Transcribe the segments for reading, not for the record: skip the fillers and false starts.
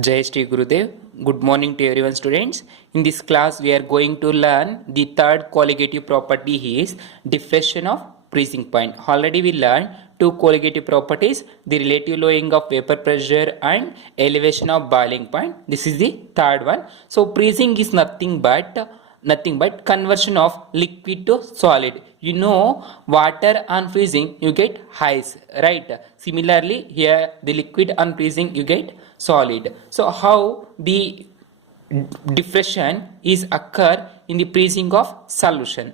Jai Shri Gurudev. Good morning to everyone students. In this class we are going to learn the third colligative property is diffraction of freezing point. Already we learned two colligative properties, the relative lowering of vapor pressure and elevation of boiling point. This is the third one. So freezing is nothing but conversion of liquid to solid. You know, water on freezing you get ice, right? Similarly here the liquid on freezing you get solid. So how the diffraction is occur in the freezing of solution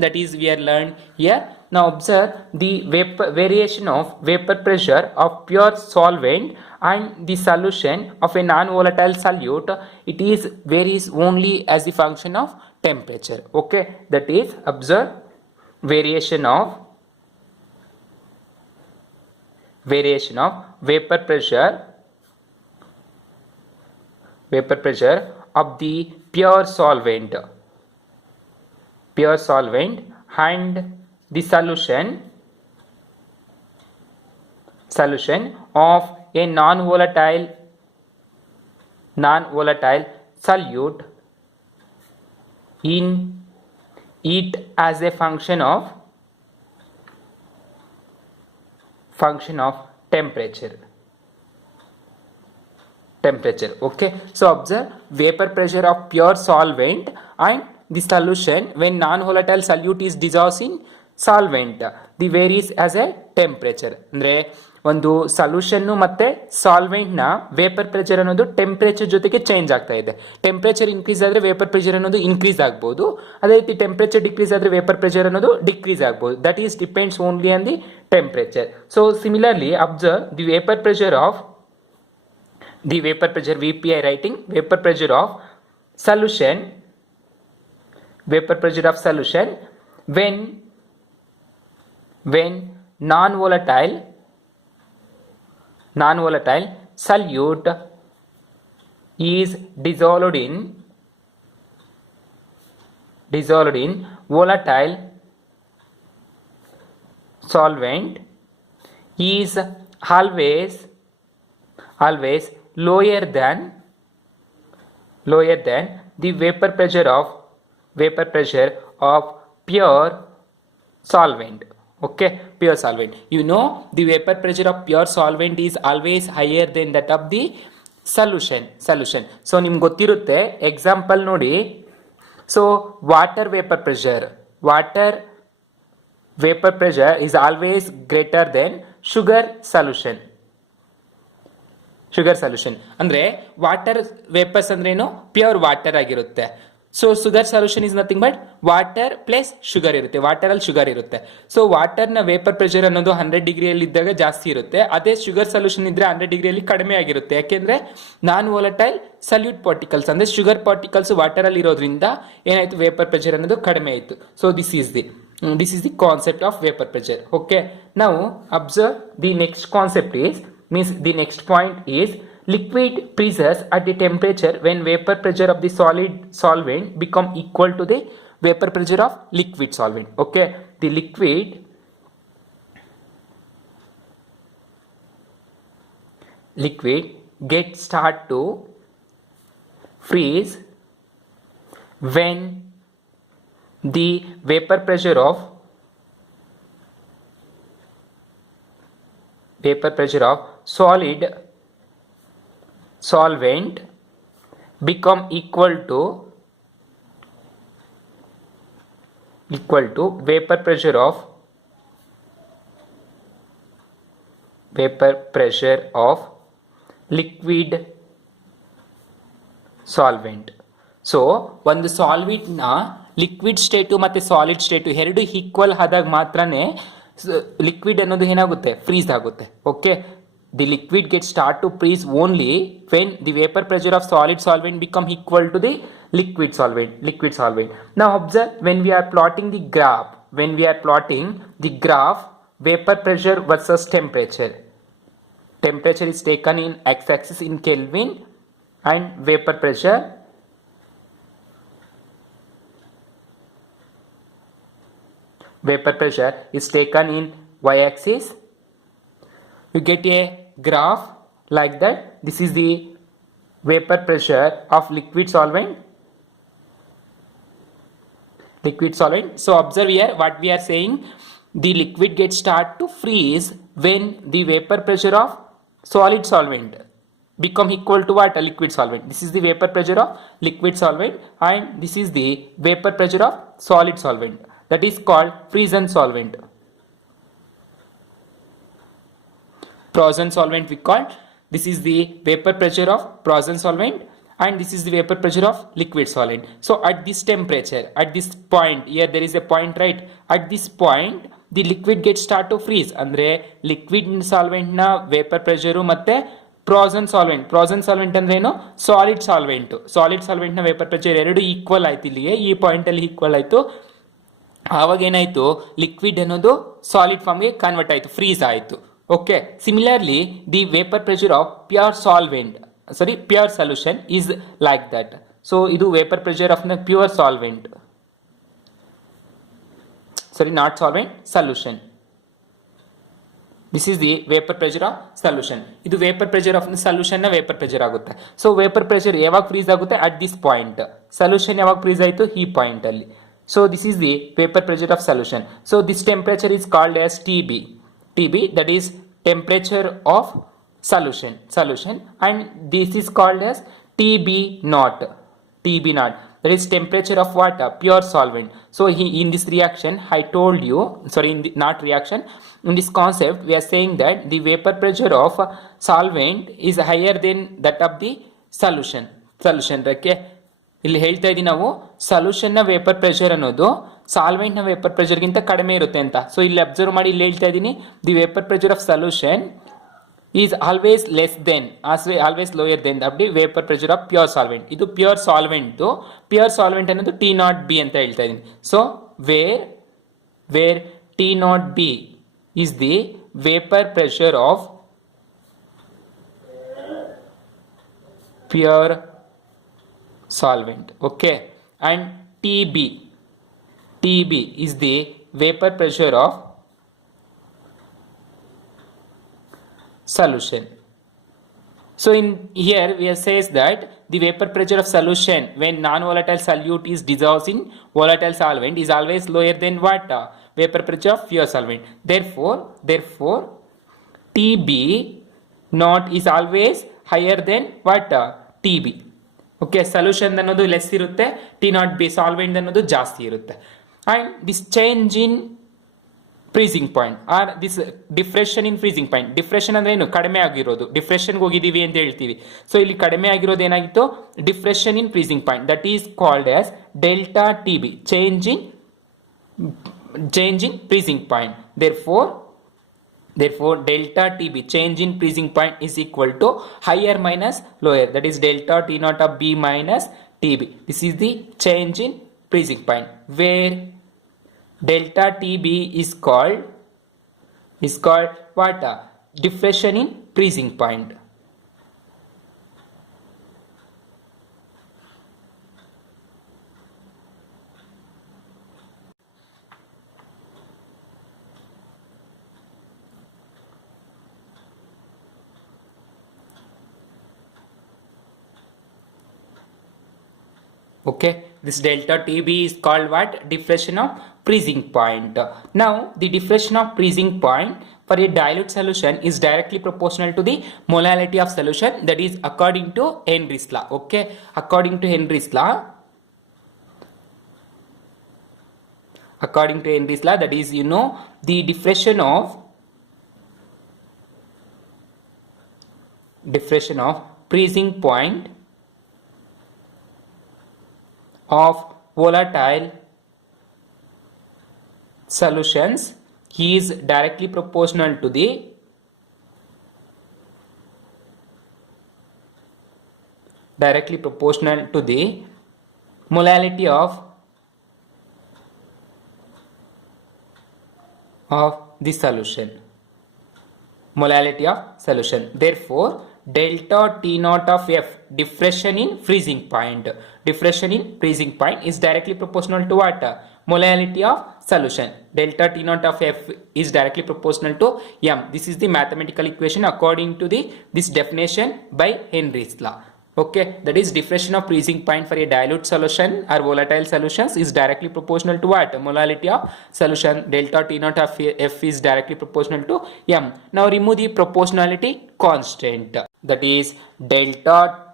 that is we are learned here. Now observe the variation of vapor pressure of pure solvent and the solution of a non-volatile solute. It is varies only as the function of temperature. Okay, that is observe variation of vapor pressure of the pure solvent and the solution of a non-volatile solute in it as a function of temperature. Okay, so observe vapor pressure of pure solvent and the solution when non-volatile solute is dissolved in solvent, the varies as a temperature. ಅಂದ್ರೆ ಒಂದು solution ಮತ್ತೆ solvent ನ vapour pressure ಅನ್ನೋದು temperature ಜೊತೆಗೆ change ಆಗ್ತಾ ಇದೆ. Temperature increase ಆದ್ರೆ vapour pressure ಅನ್ನೋದು ಇನ್ಕ್ರೀಸ್ ಆಗಬಹುದು. ಅದೇ ರೀತಿ ಟೆಂಪರೇಚರ್ ಡಿಕ್ರೀಸ್ ಆದ್ರೆ ವೇಪರ್ ಪ್ರೆಷರ್ ಅನ್ನೋದು ಡಿಕ್ರೀಸ್ ಆಗಬಹುದು. That is depends only on the temperature. So similarly observe the vapour pressure of VPI writing vapor pressure of solution when non-volatile solute is dissolved in volatile solvent is always lower than the vapor pressure of pure solvent. Okay, pure solvent. You know the vapor pressure of pure solvent is always higher than that of the solution. So ನಿಮ್ಗೆ ಗೊತ್ತಿರುತ್ತೆ example ನೋಡಿ. So water vapor pressure is always greater than sugar solution ಅಂದ್ರೆ water vapours ಅಂದ್ರೆ ಏನು, pure water ಆಗಿರುತ್ತೆ. So sugar solution is nothing but water plus sugar ಇರುತ್ತೆ, water ಅಲ್ಲಿ sugar ಇರುತ್ತೆ. ಸೊ ವಾಟರ್ ನ ವೇಪರ್ ಪ್ರೆಷರ್ ಅನ್ನೋದು 100 ಡಿಗ್ರಿಯಲ್ಲಿ ಇದ್ದಾಗ ಜಾಸ್ತಿ ಇರುತ್ತೆ, ಅದೇ ಶುಗರ್ ಸೊಲ್ಯೂಷನ್ ಇದ್ರೆ 100 ಡಿಗ್ರಿಯಲ್ಲಿ ಕಡಿಮೆ ಆಗಿರುತ್ತೆ. ಯಾಕೆಂದ್ರೆ ನಾನ್ ವೋಲಟೈಲ್ ಸಲ್ಯೂಟ್ ಪಾರ್ಟಿಕಲ್ಸ್ ಅಂದ್ರೆ ಶುಗರ್ ಪಾರ್ಟಿಕಲ್ಸ್ ವಾಟರ್ ಅಲ್ಲಿ ಇರೋದ್ರಿಂದ ಏನಾಯ್ತು, ವೇಪರ್ ಪ್ರೆಷರ್ ಅನ್ನೋದು ಕಡಿಮೆ ಆಯ್ತು. So this is the concept of vapour pressure. Okay, ನಾವು observe the next concept is means the next point is liquid freezes at the temperature when vapor pressure of the solid solvent become equal to the vapor pressure of liquid solvent. Okay, the liquid get start to freeze when the vapor pressure of solid solvent become equal to vapor pressure of liquid solvent. So ಒಂದು solvent ನ liquid state ಮತ್ತೆ solid state ಎರಡು equal ಆದಾಗ ಮಾತ್ರನೇ liquid ಅನ್ನೋದು ಏನಾಗುತ್ತೆ, freeze ಆಗುತ್ತೆ. Okay, the liquid get start to freeze only when the vapour pressure of solid solvent become equal to the liquid solvent. Now observe when we are plotting the graph vapor pressure versus temperature is taken in x-axis in Kelvin and vapor pressure is taken in y-axis. You get a graph like that. This is the vapor pressure of liquid solvent. So observe here what we are saying. The liquid gets start to freeze when the vapor pressure of solid solvent become equal to what? A liquid solvent. This is the vapor pressure of liquid solvent and this is the vapor pressure of solid solvent. That is called frozen solvent. Frozen solvent we call. This is the vapor pressure of frozen solvent and this is the vapor pressure of liquid solvent. So at this temperature, at this point, here there is a point, right? At this point the liquid gets start to freeze. Andre liquid solvent na vapor pressure ಮತ್ತೆ frozen solvent ಅಂದ್ರೆ ಏನು? Solid solvent ನ vapour pressure ಎರಡು equal ಆಯ್ತು. ಇಲ್ಲಿಗೆ ಈ point ಅಲ್ಲಿ equal ಆಯ್ತು. ಆವಾಗ ಏನಾಯ್ತು? ಲಿಕ್ವಿಡ್ ಅನ್ನೋದು ಸಾಲಿಡ್ ಫಾರ್ಮ್ಗೆ ಕನ್ವರ್ಟ್ ಆಯ್ತು, ಫ್ರೀಸ್ ಆಯ್ತು. Okay, similarly the vapour pressure of pure solution is like that. So ಇದು vapour pressure of the pure solvent, not solvent, solution. This is the vapor pressure of solution. ಇದು vapor pressure of solution ನ vapor pressure ಆಗುತ್ತೆ. So vapor pressure ಯಾವಾಗ freeze ಆಗುತ್ತೆ? At this point. Solution ಯಾವಾಗ freeze ಆಯಿತು? ಈ point ಅಲ್ಲಿ. So this is the vapor pressure of solution. So this temperature is called as TB. TB, that is temperature of solution, and this is called as TB naught. That is temperature of what? Pure solvent. So in this reaction I told you, in this concept we are saying that the vapor pressure of solvent is higher than that of the solution. Okay, ಇಲ್ಲಿ ಹೇಳ್ತಾ ಇದೀವಿ ನಾವು solution ನ vapour pressure ಅನ್ನೋದು solvent ನ vapour pressure ಗಿಂತ ಕಡಿಮೆ ಇರುತ್ತೆ ಅಂತ. ಸೊ ಇಲ್ಲಿ ಅಬ್ಸರ್ವ್ ಮಾಡಿ, ಇಲ್ಲಿ ಹೇಳ್ತಾ ಇದೀನಿ the vapour pressure of solution is always lower than the vapor pressure of pure solvent. ಇದು ಪ್ಯೂರ್ ಸಾಲ್ವೆಂಟ್ ಅನ್ನೋದು T naught B ಅಂತ ಹೇಳ್ತಾ ಇದೀನಿ. So where T naught B is the vapor pressure of pure solvent, okay, and TB is the vapor pressure of solution. So in here we says that the vapor pressure of solution when non-volatile solute is dissolved in volatile solvent is always lower than what? Vapor pressure of pure solvent. Therefore TB naught is always higher than what? TB. Okay, solution ಅನ್ನೋದು less ಇರುತ್ತೆ, T naught B solvent ಅನ್ನೋದು ಜಾಸ್ತಿ ಇರುತ್ತೆ. And this change in freezing point or this diffraction in freezing point. Diffraction ಅಂದ್ರೆ ಏನು? ಕಡಿಮೆ ಆಗಿರೋದು. Depression ಹೋಗಿದೀವಿ ಅಂತ ಹೇಳ್ತೀವಿ. ಸೊ ಇಲ್ಲಿ ಕಡಿಮೆ ಆಗಿರೋದು ಏನಾಗಿತ್ತು? Depression in freezing point, that is called as delta TB, change in freezing point. Therefore delta TB, change in freezing point, is equal to higher minus lower, that is delta T naught of B minus TB. This is the change in freezing point where delta TB is called what? Diffraction in freezing point. Okay, this delta TB is called what? Diffraction of freezing point. Now the diffraction of freezing point for a dilute solution is directly proportional to the molality of solution, that is according to Henry's law. Okay, according to Henry's law, that is, you know, the diffraction of freezing point of volatile solutions is directly proportional to the molality of the solution. Therefore delta T naught of F, diffraction in freezing point, is directly proportional to what? Molality of solution. Delta T naught of F is directly proportional to M. This is the mathematical equation according to this definition by Henry's law. Okay, that is diffraction of freezing point for a dilute solution or volatile solutions is directly proportional to what? Molality of solution. Delta T naught of F is directly proportional to M. Now remove the proportionality constant. That is delta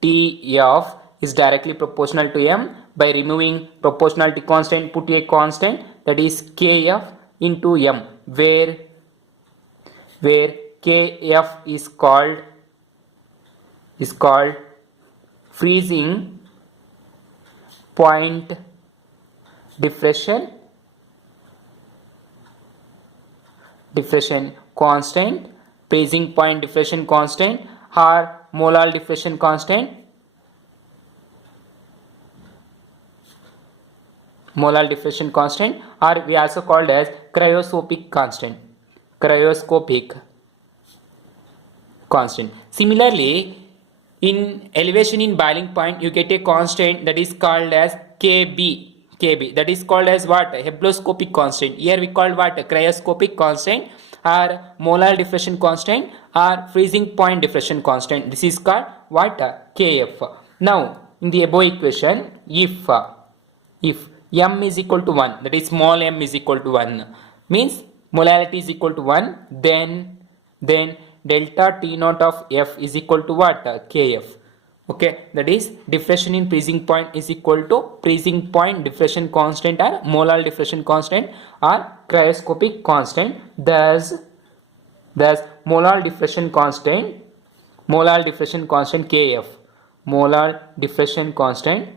T of is directly proportional to M. By removing proportionality constant, put a constant, that is Kf into M, where Kf is called freezing point diffraction constant, freezing point diffraction constant, or molar diffraction constant, or we also called as cryoscopic constant. Similarly, in elevation in boiling point, you get a constant that is called as Kb. That is called as what? Hebbloscopic constant. Here we call what? Cryoscopic constant, or molar diffraction constant, or freezing point diffraction constant. This is called what? Kf. Now, in the above equation, if m is equal to 1, that is small m is equal to 1, means molality is equal to 1, then delta T naught of F is equal to what? Kf. Okay, that is diffraction in freezing point is equal to freezing point diffraction constant or molar diffraction constant or cryoscopic constant. Thus molar diffraction constant Kf, molar diffraction constant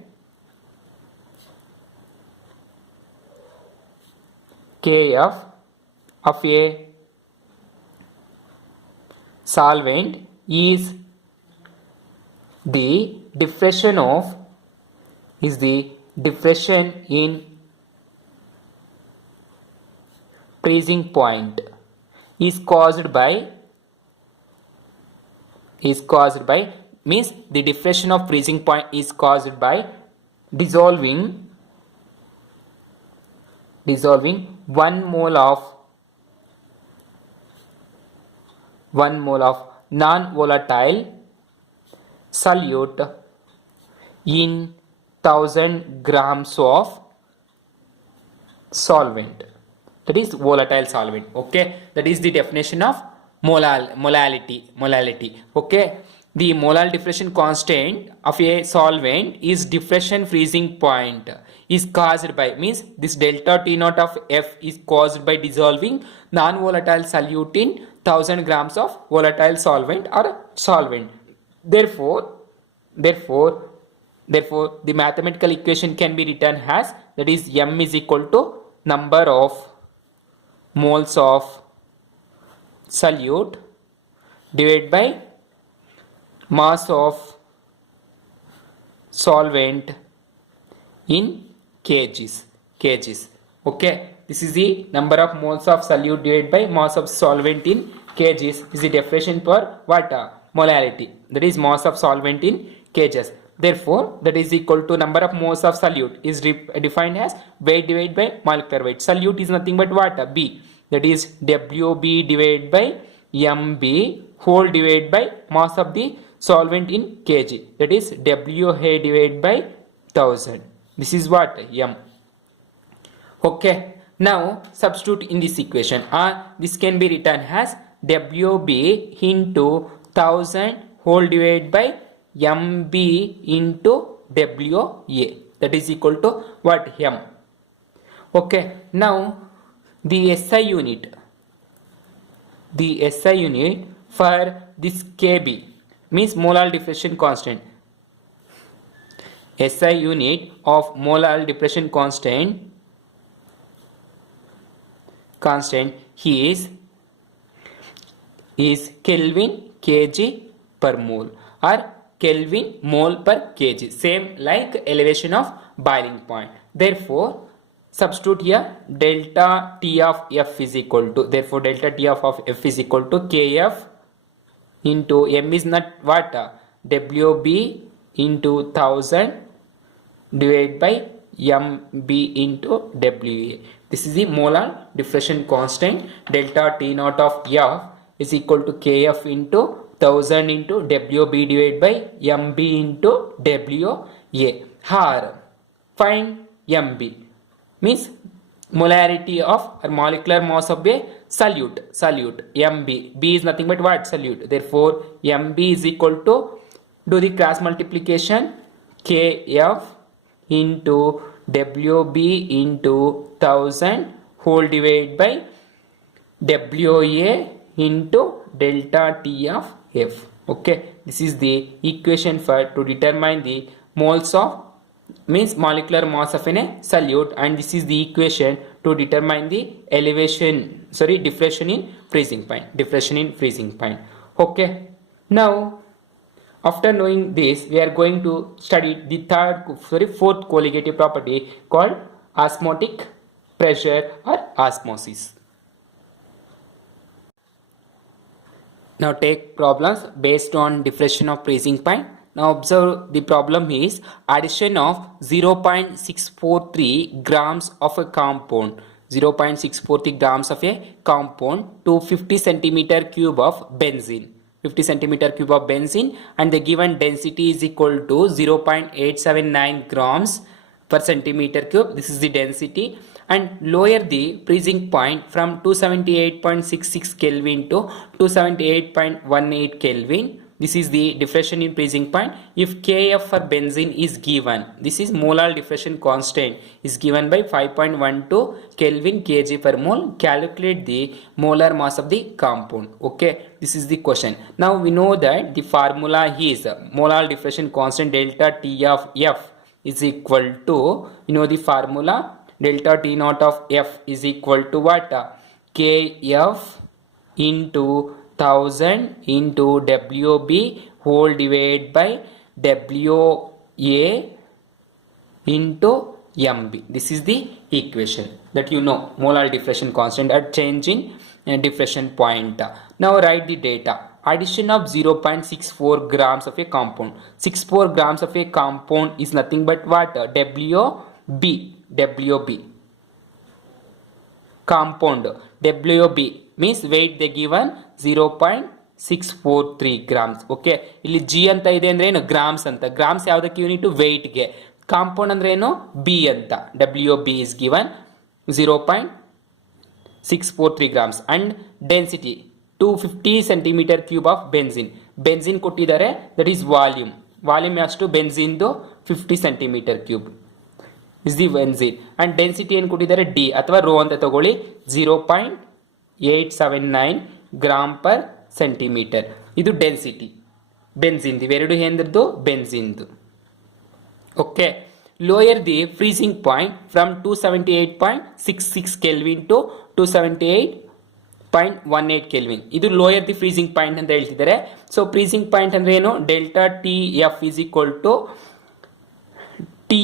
Kf of a solvent is the diffraction in freezing point is caused by means the diffraction of freezing point is caused by dissolving 1 mole of non-volatile solute in 1000 grams of solvent, that is volatile solvent. Okay, that is the definition of molality. Okay, the molar diffraction constant of a solvent is diffraction freezing point is caused by, means this delta T naught of F is caused by dissolving non-volatile solute in 1000 grams of volatile solvent or solvent. Therefore the mathematical equation can be written as, that is m is equal to number of moles of solute divided by mass of solvent in kgs. Okay, this is the number of moles of solute divided by mass of solvent in kgs is the definition for what? Molality, that is mass of solvent in kgs. Therefore, that is equal to number of moles of solute is defined as weight divided by molecular weight. Solute is nothing but what? B, that is WB divided by MB whole divided by mass of the solvent in kg, that is WA divided by 1000. This is what? M. Okay, now substitute in this equation, or this can be written as WB into 1000 whole divided by MB into WA, that is equal to what? M. Okay, now the SI unit for this Kb means molar diffraction constant. SI unit of molar diffraction constant is Kelvin kg per mole or Kelvin mole per kg, same like elevation of boiling point. Therefore, substitute here delta T of F is equal to, therefore delta T of F is equal to Kf into M is not what? WB into 1000 divided by MB into WA. This is the molar diffraction constant. Delta T naught of F is equal to Kf into 1000 into WB divided by MB into WA. Or find MB means molarity of or molecular mass of a solute MB. B is nothing but what? Solute. Therefore MB is equal to, do the cross multiplication, KF into WB into 1000 whole divided by WA into delta T of F. Okay, this is the equation for to determine the moles of means molecular mass of a solute, and this is the equation to determine the diffraction in freezing point. Okay, now after knowing this, we are going to study the fourth colligative property called osmotic pressure or osmosis. Now take problems based on diffraction of freezing point. Now observe the problem is addition of 0.643 grams of a compound, 0.643 grams of a compound to 50 centimeter cube of benzene. 50 centimeter cube of benzene, and the given density is equal to 0.879 grams per centimeter cube. This is the density, and lower the freezing point from 278.66 Kelvin to 278.18 Kelvin. This is the diffraction in freezing point. If Kf for benzene is given, this is molar diffraction constant is given by 5.12 Kelvin kg per mole. Calculate the molar mass of the compound. Okay, this is the question. Now we know that the formula is molar diffraction constant delta T of F is equal to, you know the formula, delta T naught of F is equal to what? Kf into 1000 into WB whole divided by WA into MB. This is the equation that you know, molar diffraction constant at change in diffraction point. Now write the data. Addition of 0.64 grams of a compound. 64 grams of a compound is nothing but what? WB. Compound. WB means weight they given 0.643 grams. Okay, ಇಲ್ಲಿ G ಅಂತ ಇದೆ ಅಂದ್ರೆ ಏನು? Grams ಅಂತ. Grams ಯಾವುದಕ್ಕೆ unit? weight ಗೆ. Compound ಅಂದ್ರೆ ಏನು? B ಅಂತ. WB is given 0.643 grams and density 250 centimeter cube of benzene. Benzene ಕೊಟ್ಟಿದ್ದಾರೆ, that is volume. Volume ಎಷ್ಟು? ಬೆನ್ಝೀನ್ದು 50 centimeter cube is the benzene, and density ಏನು ಕೊಟ್ಟಿದ್ದಾರೆ? D ಅಥವಾ ರೋ ಅಂತ ತಗೊಳ್ಳಿ, 0.879 ಗ್ರಾಮ್ ಪರ್ ಸೆಂಟಿಮೀಟರ್. ಇದು ಡೆನ್ಸಿಟಿ ಬೆನ್ಝೀನ್ದು, ಇವೆರಡು ಏನದ್ದು? ಬೆನ್ಝೀನ್ದು. Okay, lower the freezing point from 278.66 kelvin to 278.18 kelvin. ಇದು ಲೋಯರ್ ದಿ ಫ್ರೀಸಿಂಗ್ ಪಾಯಿಂಟ್ ಅಂತ ಹೇಳ್ತಿದ್ದಾರೆ. ಸೊ ಫ್ರೀಸಿಂಗ್ ಪಾಯಿಂಟ್ ಅಂದ್ರೆ ಏನು? Delta T F is equal to T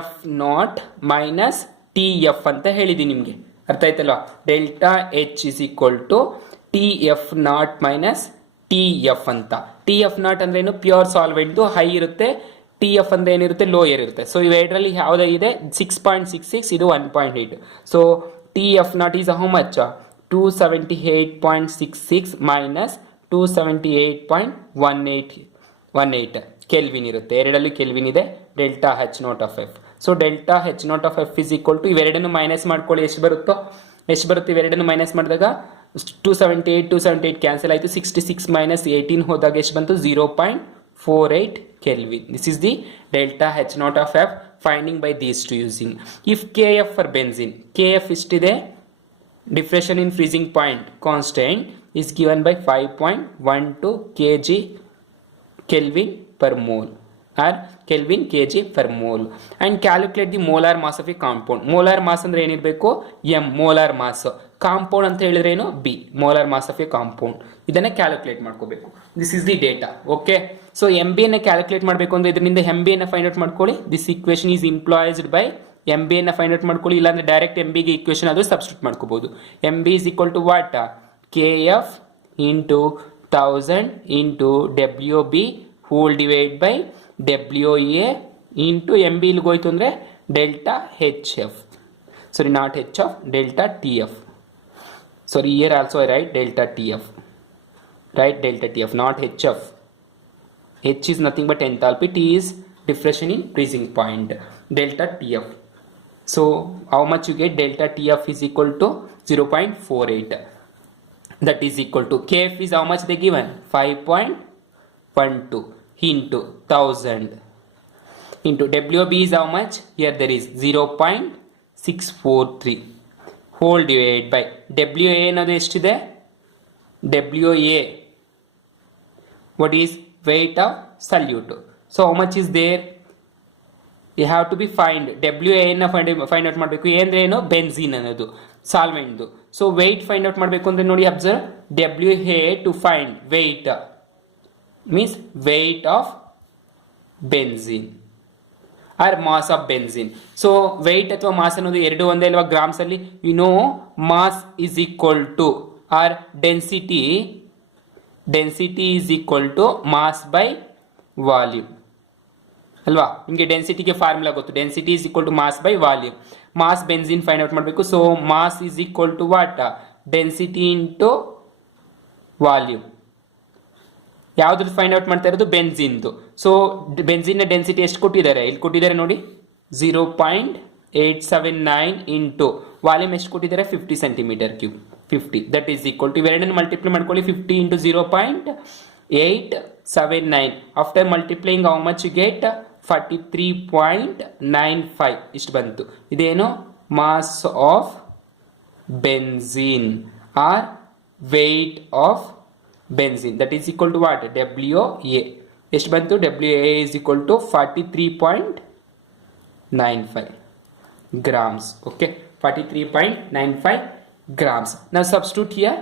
F naught minus T F ಅಂತ ಹೇಳಿದ್ದೀನಿ ನಿಮಗೆ, ಅರ್ಥ ಆಯ್ತಲ್ವಾ? Delta H is equal to T F naught minus T F ಅಂತ. ಟಿ ಎಫ್ ನಾಟ್ ಅಂದ್ರೆ ಏನು? ಪ್ಯೂರ್ ಸಾಲ್ವೆಂಟ್ ಹೈ ಇರುತ್ತೆ, ಟಿ ಎಫ್ ಅಂದ್ರೆ ಏನಿರುತ್ತೆ? ಲೋಯರ್ ಇರುತ್ತೆ. ಸೊ ಇವೆರಡರಲ್ಲಿ ಯಾವುದಾಗಿದೆ? 6.66, ಇದು 1.8. So T F naught is how much? 278.66 minus 278.18 kelvin ಇರುತ್ತೆ. ಎರಡಲ್ಲಿ ಕೆಲ್ವಿನ್ ಇದೆ. Delta H naught of F. So delta H naught of F is equal to, ಇವೆರಡನ್ನು minus ಮಾಡ್ಕೊಳ್ಳಿ, ಎಷ್ಟು ಬರುತ್ತೆ? ಇವೆರಡನ್ನು ಮೈನಸ್ ಮಾಡಿದಾಗ 278 ಕ್ಯಾನ್ಸಲ್ ಆಯಿತು. 66 ಮೈನಸ್ 18 ಹೋದಾಗ ಎಷ್ಟು ಬಂತು? 0.48 kelvin. This is the delta H naught of F finding by these two using. If K F for benzene, K F ಇಷ್ಟಿದೆ, diffraction in freezing point constant is given by 5.12 kg Kelvin per mole or Kelvin kg per mole, and calculate the molar mass of a compound. molar mass ಅಂದ್ರೆ ಏನಿರಬೇಕು? m. molar mass. compound ಅಂತ ಹೇಳಿದ್ರೆ ಏನು? b. molar mass of a compound. ಇದನ್ನ calculate ಮಾಡ್ಕೋಬೇಕು. This is the data. Okay, so MB ಅನ್ನ calculate ಮಾಡಬೇಕು ಅಂದ್ರೆ ಇದರಿಂದ MB ಅನ್ನ ಫೈಂಡ್ ಔಟ್ ಮಾಡ್ಕೊಳ್ಳಿ. This equation is employed by MB ಅನ್ನ ಫೈಂಡ್ ಔಟ್ ಮಾಡ್ಕೊಳ್ಳಿ, ಇಲ್ಲಾಂದ್ರೆ ಡೈರೆಕ್ಟ್ MB ಗೆ ಈಕ್ವೇಷನ್ ಅದು ಸಬ್ಸ್ಟಿಟ್ಯೂಟ್ ಮಾಡ್ಕೋಬಹುದು. MB is equal to what? KF into 1000 into WB whole divided by WA into MB ಇಲ್ಲಿಗೆ ಹೋಯ್ತು ಅಂದ್ರೆ delta HF. Sorry, not HF, delta TF. Sorry, here also I write delta TF. Write delta TF, not HF. H is nothing but enthalpy, T is diffraction in freezing point, delta TF. So how much you get? Delta TF is equal to 0.48. That is equal to KF is how much they given? 5.12 into 1000 into WB is how much? Here there is 0.643 whole divided by WA ಅನ್ನೋದು ಎಷ್ಟಿದೆ? WA, what is weight of solute? So how much is there? You have to be find WA ನ find out ಮಾಡಬೇಕು. A ಅಂದ್ರೆ ಏನು? Benzene ಅನ್ನೋದು solvent. So weight find out ಮಾಡಬೇಕು ಅಂದ್ರೆ ನೋಡಿ, observe, WA to find weight means weight of benzene or mass of benzene. So weight ಅಥವಾ mass ಅನ್ನೋದು ಎರಡು ಒಂದೇ ಅಲ್ವಾ ಗ್ರಾಮ್ಸ್ ಅಲ್ಲಿ? you know mass is equal to or density is equal to mass by volume ಅಲ್ವಾ? ನಿಮಗೆ ಡೆನ್ಸಿಟಿಗೆ formula ಗೊತ್ತು, density is equal to mass by volume. Mass benzene find out ಮಾಡಬೇಕು. So mass is equal to what? Density into volume. ಯಾವ್ದು find out ಮಾಡ್ತಾ ಇರೋದು? ಬೆನ್ಝೀನ್ದು. So ಬೆನ್ಝೀನ್ನ density ಎಷ್ಟು ಕೊಟ್ಟಿದ್ದಾರೆ? ಇಲ್ಲಿ ಕೊಟ್ಟಿದ್ದಾರೆ ನೋಡಿ, 0.879 ಇಂಟು ವಾಲ್ಯೂಮ್ ಎಷ್ಟು ಕೊಟ್ಟಿದ್ದಾರೆ? 50 centimetre cube. 50 that is equal to ಇವೆರಡನ್ನು ಮಲ್ಟಿಪ್ಲೈ ಮಾಡ್ಕೊಳ್ಳಿ. 50 into 0.879. After multiplying how much you get? 43.95 ಇಷ್ಟು ಬಂತು. ಇದೇನು? Mass of benzene or weight of benzene. That is equal to what? WA. ಎಷ್ಟು ಬಂತು? WA is equal to 43.95 grams. Okay, 43.95 grams. Now substitute here.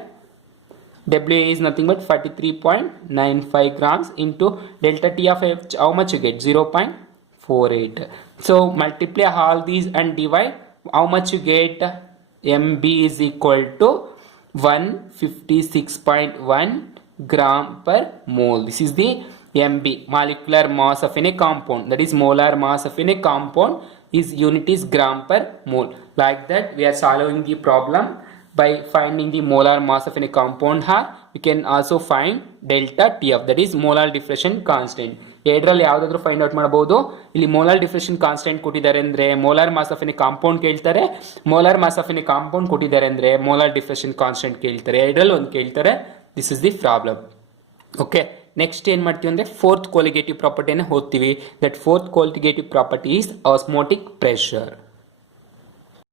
WA is nothing but 43.95 grams into delta T of F. How much you get? 0.48. So multiply all these and divide. How much you get? MB is equal to 156.1 gram per mole. This is the MB, molecular mass of any compound. That is molar mass of any compound. His unit is gram per mole. Like that we are solving the problem by finding the molar mass of any compound. We can also find delta TF, that is molar diffraction constant. ಎರಡರಲ್ಲಿ ಯಾವುದಾದ್ರೂ find out ಮಾಡಬಹುದು. ಇಲ್ಲಿ molar depression constant ಕೊಟ್ಟಿದ್ದಾರೆ ಅಂದ್ರೆ molar mass of any compound ಕೇಳ್ತಾರೆ, molar mass of any compound ಕೊಟ್ಟಿದ್ದಾರೆ ಅಂದ್ರೆ molar depression constant ಕೇಳ್ತಾರೆ. ಎರಡರಲ್ಲಿ ಒಂದು ಕೇಳ್ತಾರೆ. This is the problem. Okay, next ಏನು ಮಾಡ್ತೀವಿ ಅಂದರೆ ಫೋರ್ತ್ ಕೋಲಿಗೇಟಿವ್ ಪ್ರಾಪರ್ಟಿಯನ್ನು ಓದ್ತೀವಿ. That fourth colligative property is osmotic pressure.